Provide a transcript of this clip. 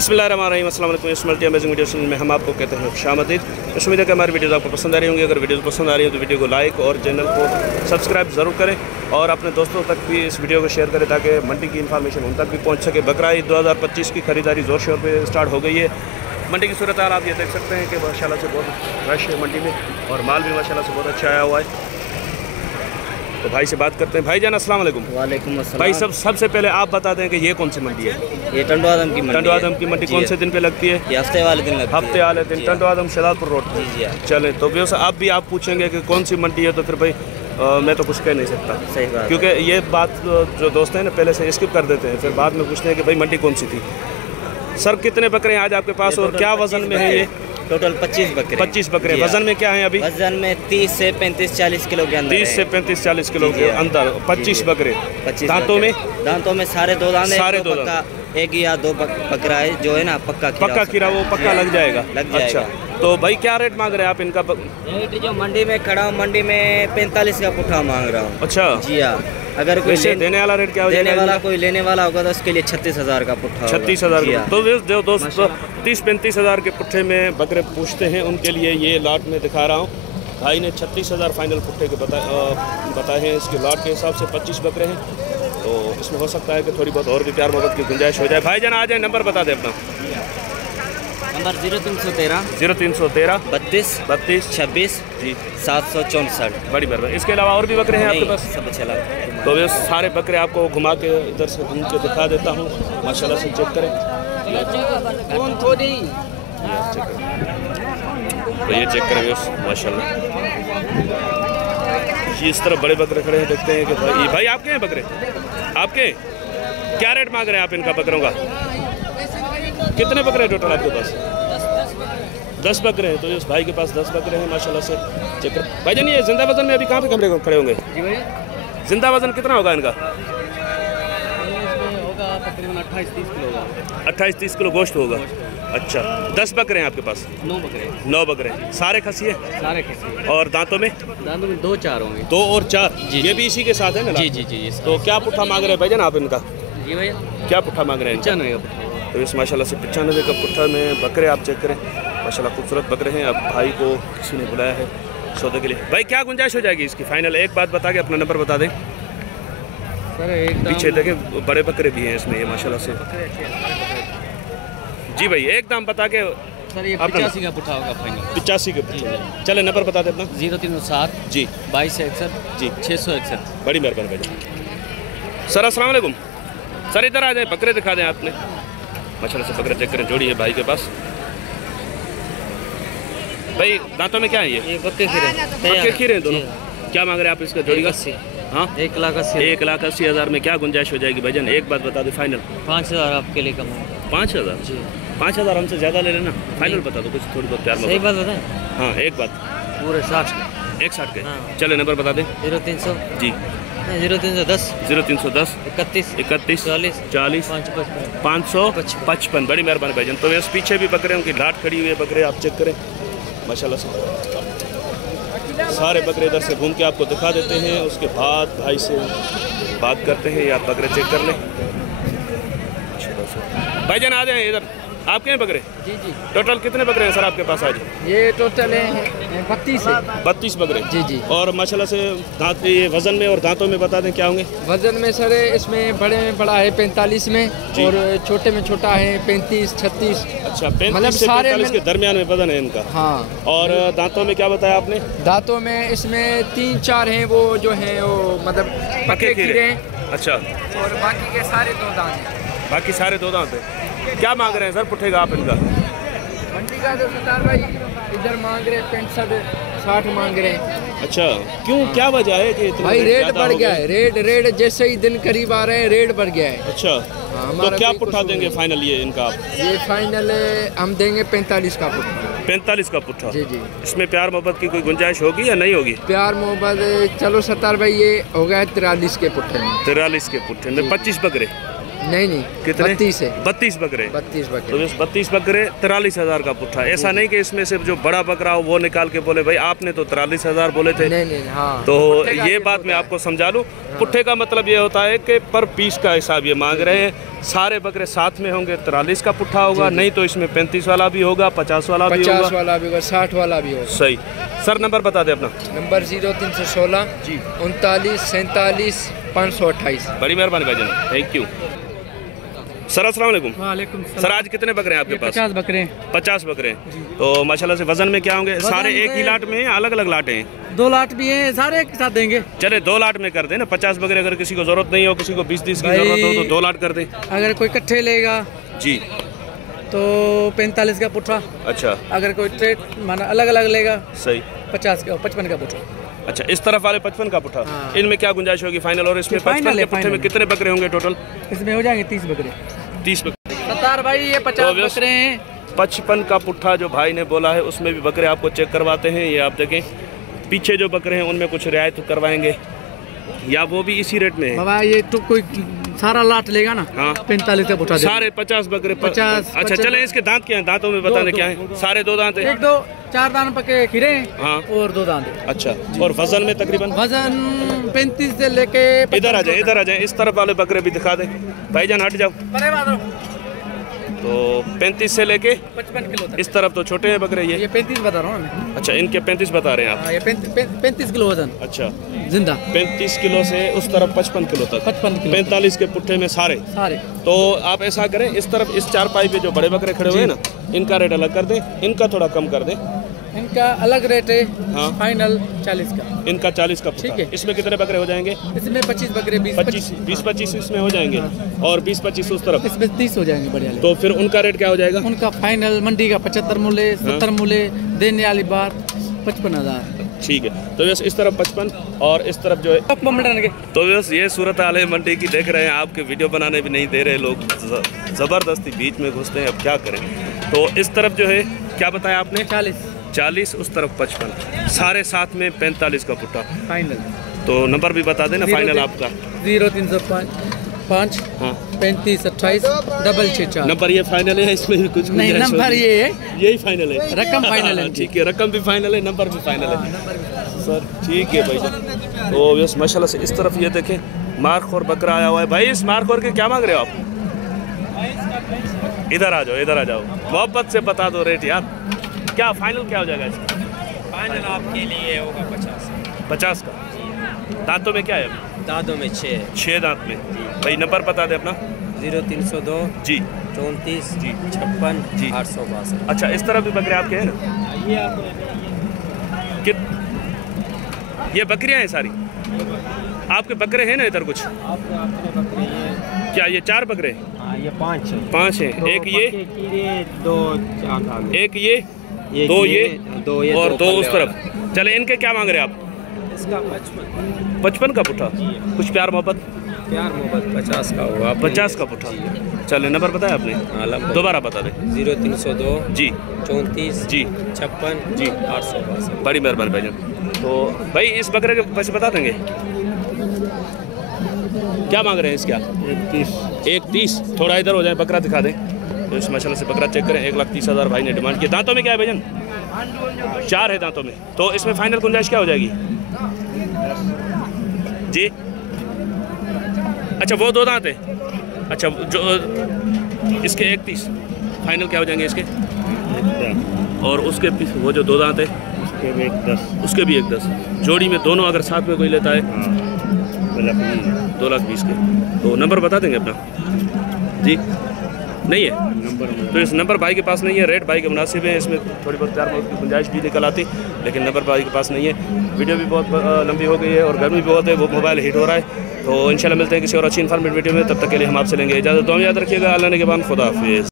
बिस्मिल्लाहिर्रहमानिर्रहीम, अस्सलाम वालेकुम। इस मल्टी अमेजिंग वीडियो में हम आपको कहते हैं खुशामदीद। उम्मीद है कि हमारी वीडियोज़ आपको पसंद आ रही होंगी। अगर वीडियो पसंद आ रही है तो वीडियो को लाइक और चैनल को सब्सक्राइब ज़रूर करें और अपने दोस्तों तक भी इस वीडियो को शेयर करें ताकि मंडी की इन्फॉर्मेशन उन तक भी पहुँच सके। बकरा ईद 2025 की खरीदारी ज़ोर शोर पर स्टार्ट हो गई है। मंडी की सूरत हाल आप ये देख सकते हैं कि माशाल्लाह से बहुत रश है मंडी में और माल भी माशाल्लाह से बहुत अच्छा आया हुआ है। तो भाई से बात करते हैं। भाई जान अस्सलाम वालेकुम। वालेकुम अस्सलाम। भाई सबसे पहले आप बता दें कि ये कौन सी मंडी है? ये टंडो आदम की मंडी। टंडो आदम की मंडी कौन से दिन पे लगती है? ये हफ्ते वाले दिन लगती है। हफ्ते वाले दिन टंडो आदम शहजादपुर रोड पे। जी चलें तो व्यवस्था आप पूछेंगे कि कौन सी मंडी है तो फिर भाई मैं तो कुछ कह नहीं सकता। सही बात, क्योंकि ये बात जो दोस्त हैं ना पहले से स्किप कर देते हैं, फिर बाद में पूछते हैं कि भाई मंडी कौन सी थी। सर कितने बकरे हैं आज आपके पास और क्या वजन में है ये? टोटल 25 बकरे। 25 बकरे। वजन में क्या है अभी? वजन में 30 से 35-40 किलो के अंदर। 30 से 35-40 किलो के अंदर 25 बकरे। 25 दांतों में? दांतों में सारे दो दांत। सारे दो दांत। एक या दो बकरा है जो है ना पक्का खीरा वो पक्का लग जाएगा। अच्छा तो भाई क्या रेट मांग रहे हैं आप इनका? रेट जो मंडी में खड़ा हूँ, मंडी में 45 का पुट्ठा मांग रहा हूँ। अच्छा जी हाँ। अगर कोई देने वाला रेट क्या हो जाएगा? देने वाला कोई लेने वाला होगा तो उसके लिए 36,000 का पुट्ठा। 36,000। तो दोस्तों 30-35 हज़ार के पुट्ठे में बकरे पूछते हैं उनके लिए ये लाट में दिखा रहा हूँ। भाई ने 36,000 फाइनल पुट्ठे के बताए हैं। इसके लाट के हिसाब से 25 बकरे हैं तो इसमें हो सकता है कि थोड़ी बहुत और भी प्यार मोहब्बत की गुंजाइश हो जाए। भाई जान आ जाए, नंबर बता दें अपना। नंबर 0313 32 26 जी 764। बड़ी मेहरबानी। इसके अलावा और भी बकरे हैं आपके पास? सब चला तो वे सारे बकरे आपको घुमा के इधर से घूम के दिखा देता हूँ। माशाल्लाह से चेक करें। तो ये चेक करें माशाल्लाह। इस तरफ बड़े बकरे खड़े हैं, देखते हैं कि भाई आपके हैं बकरे? आपके क्या रेट मांग रहे हैं आप इनका बकरों का? कितने बकरे हैं टोटल आपके पास? 10 बकरे हैं। तो इस भाई के पास 10 बकरे हैं माशाल्लाह से। चेक कर भाई जान, ये जिंदा वजन में अभी कहाँ पे खड़े होंगे? जिंदा वजन कितना होगा इनका? 28-30 किलो गोश्त होगा। अच्छा 10 बकरे हैं आपके पास? 9 बकरे। सारे खसी है? सारे खसी। और दांतों में? दांतों में 2-4 होंगे। 2 और 4 ये भी इसी के साथ है ना? जी। तो क्या पुट्ठा मांग रहे हैं भाईजान आप इनका? जी भैया क्या पुट्ठा मांग रहे हैं? 95। तो इस माशाल्लाह से 95 का पुट्ठा में बकरे आप चेक करें। माशाल्लाह खूबसूरत बकरे हैं। अब भाई को किसी ने बुलाया है सौदे के लिए। भाई क्या गुंजाइश हो जाएगी इसकी फाइनल? एक बात बता के अपना नंबर बता दें सर। पीछे देखें बड़े बकरे भी हैं इसमें ये माशाल्लाह से। जी भाई एक दाम बता के सर। ये 85 का पुट्ठा होगा फाइनल। 85 के पुट्ठा। चले नंबर बता दे अपना। 0307 जी 2261 जी 661। बड़ी मेहरबानी भाई। सर अस्सलाम वालेकुम। सर इधर आ जाए, बकरे दिखा दें आपने। माशाल्लाह से बकरे चेक करें, जोड़ी है भाई के पास। भाई दांतों में क्या है ये? पक्के खीरे हैं दोनों। क्या मांग रहे हैं आप इसका जोड़ी का? हाँ 1,80,000 में क्या गुंजाइश हो जाएगी भाईजान? एक बात बता दो फाइनल। 5,000 आपके लिए कम। 5,000 जी। 5,000 हमसे ज़्यादा ले लेना। फाइनल बता दो कुछ थोड़ी बहुत प्यार। सही बात बताएं। हाँ एक बात पूरे 60 के। हाँ। चले नंबर बता दें। 0300 जी 0310 31 31 40 555। बड़ी मेहरबानी भाईजान। तो इस पीछे भी बकरे उनकी लाट खड़ी हुई है, बकरे आप चेक करें माशाल्लाह से। सारे बकरे इधर से घूम के आपको दिखा देते हैं, उसके बाद भाई से बात करते हैं। या बकरे चेक कर लें भाईजान। आ जाए इधर, आपके हैं बकरे? जी। टोटल कितने बकरे हैं सर आपके पास आज? ये टोटल है 32 बकरे। जी। और माशाल्लाह से दांत ये वजन में और दांतों में बता दें क्या होंगे? वजन में सर इसमें बड़े में बड़ा है 45 में और छोटे में छोटा है 35-36। अच्छा 35 से 45 के दरमियान में वजन है इनका। हाँ। और दांतों में क्या बताया आपने? दांतों में इसमें 3-4 हैं वो जो हैं वो मतलब पक्के खीरे हैं। अच्छा। और बाकी के सारे 2 दांत हैं। बाकी सारे 2 दांत हैं। क्या मांग रहे हैं सर पुट्ठे का आप इनका? मंडी का तो सतार भाई इधर मांग रहे हैं 65-60 मांग रहे हैं। अच्छा क्यों? क्या वजह है कि भाई रेट बढ़ गया है? रेट जैसे ही दिन करीब आ रहे हैं रेट बढ़ गया है। अच्छा तो क्या पुट्ठा देंगे फाइनल ये इनका आप? ये फाइनल हम देंगे 45 का पुट्ठा। 45 का पुट्ठा। जी। इसमें प्यार मोहब्बत की कोई गुंजाइश होगी या नहीं होगी? प्यार मोहब्बत चलो सतार भाई ये हो गया 43 के पुट्ठे में। 43 के पुट्ठे में 25 बकरे। नहीं नहीं, कितने? 32 है। 32 बकरे। 32 बकरे। तो इस 32 बकरे 43,000 का पुट्ठा। ऐसा नहीं कि इसमें से जो बड़ा बकरा हो वो निकाल के बोले भाई आपने तो 43,000 बोले थे। नहीं नहीं, हाँ। तो ये बात मैं आपको समझा लूँ। पुट्ठे का मतलब ये होता है कि पर पीस का हिसाब ये मांग रहे हैं। सारे बकरे साथ में होंगे 43 का पुट्ठा होगा, नहीं तो इसमें 35 वाला भी होगा, 50 वाला भी होगा, 50 वाला भी होगा, 60 वाला भी होगा। सही। सर नंबर बता दे अपना। नंबर 0316 जी 39 47 528। बड़ी मेहरबानी भाईजान, थैंक यू। सर अस्सलाम वालेकुम। वालेकुम सर आज कितने बकरे हैं आपके पास? 50 बकरे। 50 बकरे। तो माशाल्लाह से वजन में क्या होंगे? सारे एक ही लाट में हैं, अलग अलग लाटे हैं? 2 लाट भी हैं, सारे एक साथ देंगे। चले 2 लाट में कर दें ना। 50 बकरे अगर किसी को जरूरत नहीं हो, किसी को 20-30 की जरूरत हो तो 2 लाट कर दें। अगर कोई इकट्ठे लेगा जी तो 45 का पुट्ठा। अच्छा, अगर कोई ट्रेड माना अलग अलग लेगा सही। 50 का 55 का पुट्ठा। अच्छा, इस तरफ वाले 55 का पुट्ठा। हाँ। इनमें क्या गुंजाइश होगी फाइनल? और इसमें 55 के पुट्ठे में कितने बकरे होंगे टोटल? इसमें हो जाएंगे 30 बकरे। 30 बकरे। सत्तार भाई ये 50 बकरे हैं। 55 का पुट्ठा जो भाई ने बोला है उसमें भी बकरे आपको चेक करवाते हैं। ये आप देखें पीछे जो बकरे हैं उनमें कुछ रियायत करवाएंगे या वो भी इसी रेट में है? बाबा ये तो कोई सारा लाट लेगा ना। हाँ। 45 का पुट्ठा सारे 50 बकरे 50। अच्छा चले, इसके दांत क्या हैं? दांतों में बताने क्या है? सारे 2 दांत हैं। 1 2 4 दान पके खीरे हाँ और 2 दान। अच्छा, और वजन में तकरीबन? वजन 35 से लेके इधर आ जाए, इधर आ जाए, इस तरफ वाले बकरे भी दिखा दे भाईजान, हट जाओ। तो 35 से लेके 55 किलो तक। इस तरफ तो छोटे हैं बकरे ये 35 बता रहा हूँ मैं। अच्छा, इनके 35 बता रहे हैं आप? हाँ, ये 35 किलो वजन अच्छा, जिंदा। 35 किलो से उस तरफ 55 किलो तक। 55 किलो 45 के पुट्ठे में सारे। तो आप ऐसा करें, इस तरफ इस चारपाई पे जो बड़े बकरे खड़े हुए हैं ना, इनका रेट अलग कर दें, इनका थोड़ा कम कर दें। इनका अलग रेट है। हाँ। फाइनल 40 का। इनका 40 का पुट्ठा। ठीक है। इसमें कितने बकरे हो जाएंगे? इसमें 25 बकरे 20-25 इसमें हो जाएंगे और 20-25 उस तरफ। इसमें 30 हो जाएंगे बढ़िया। तो फिर उनका रेट क्या हो जाएगा? उनका फाइनल मंडी का 75 मूल्य, 70 मूल्य, देने वाली बात 55,000। ठीक है। तो बस इस तरफ 55 और इस तरफ जो है तो बस ये सूरत हाल है मंडी की। देख रहे हैं आपके वीडियो बनाने भी नहीं दे रहे लोग, ज़बरदस्ती बीच में घुसते हैं, अब क्या करें। तो इस तरफ जो है क्या बताया आपने? 40, उस तरफ 55, सारे साथ में 45 का पुट्ठा फाइनल। तो नंबर भी बता देना फाइनल आपका। 0305 हाँ 35 28 664। नंबर ये फाइनल है, इसमें भी कुछ नहीं, नंबर ये है, यही फाइनल है, रकम फाइनल है। ठीक है, रकम भी फाइनल है, नंबर भी फाइनल है सर। ठीक है भाई। तो बस माशाल्लाह से इस तरफ ये देखें मारखोर बकरा आया हुआ है। भाई इस मारखोर के क्या मांग रहे हो आप? इधर आ जाओ, इधर आ जाओ, मोहब्बत से बता दो रेट यार। क्या फाइनल क्या हो जाएगा इसका? फाइनल आपके लिए होगा 50 का। दांतों में क्या है? दांतों में 6 दांत में। भाई नंबर बता दे अपना। 0302 जी 34 जी 56 जी 862। अच्छा, इस तरफ भी बकरे आपके हैं ना? ये बकरियां हैं सारी आपके? बकरे हैं ना इधर कुछ? क्या ये 4 बकरे? ये 5 हैं। एक ये, 2 एक ये, 2 ये और 2 उस तरफ। चले इनके क्या मांग रहे हैं आप? इसका 55 का पुट्ठा। कुछ प्यार मोहब्बत 50 का होगा। 50 का पुट्ठा। चले नंबर बताया आपने? दोबारा बता दें। 0302 जी 34 जी 56 जी 862। बड़ी मेहरबानी भाईजान। तो भाई इस बकरे के पैसे बता देंगे? क्या मांग रहे हैं इसके? 130। थोड़ा इधर हो जाए, बकरा दिखा दें। तो इस माशाल्लाह से बकरा चेक करें। 1,30,000 भाई ने डिमांड किया। दांतों में क्या है भाईजान? 4 है दांतों में। तो इसमें फाइनल गुंजाइश क्या हो जाएगी जी? अच्छा, वो 2 दांत है। अच्छा, जो इसके 31 फाइनल क्या हो जाएंगे इसके? और उसके वो जो 2 दांत है उसके भी 1,10। जोड़ी में दोनों अगर साथ में कोई लेता है 2,20,000 के। तो नंबर बता देंगे अपना जी? नहीं है नंबर? तो इस नंबर भाई के पास नहीं है। रेट भाई के मुनासिब है, इसमें थोड़ी बहुत प्यार मोहब्बत की गुंजाइश भी निकल आती, लेकिन नंबर भाई के पास नहीं है। वीडियो भी बहुत लंबी हो गई है और गर्मी भी बहुत है, वो मोबाइल हीट हो रहा है। तो इंशाल्लाह मिलते हैं किसी और अच्छी इन्फॉर्मेटिव वीडियो में। तब तक के लिए हम आपसे लेंगे इजाज़त। तो हम याद रखिएगा। अल्लाह ने के बाद खुदा हाफिज़।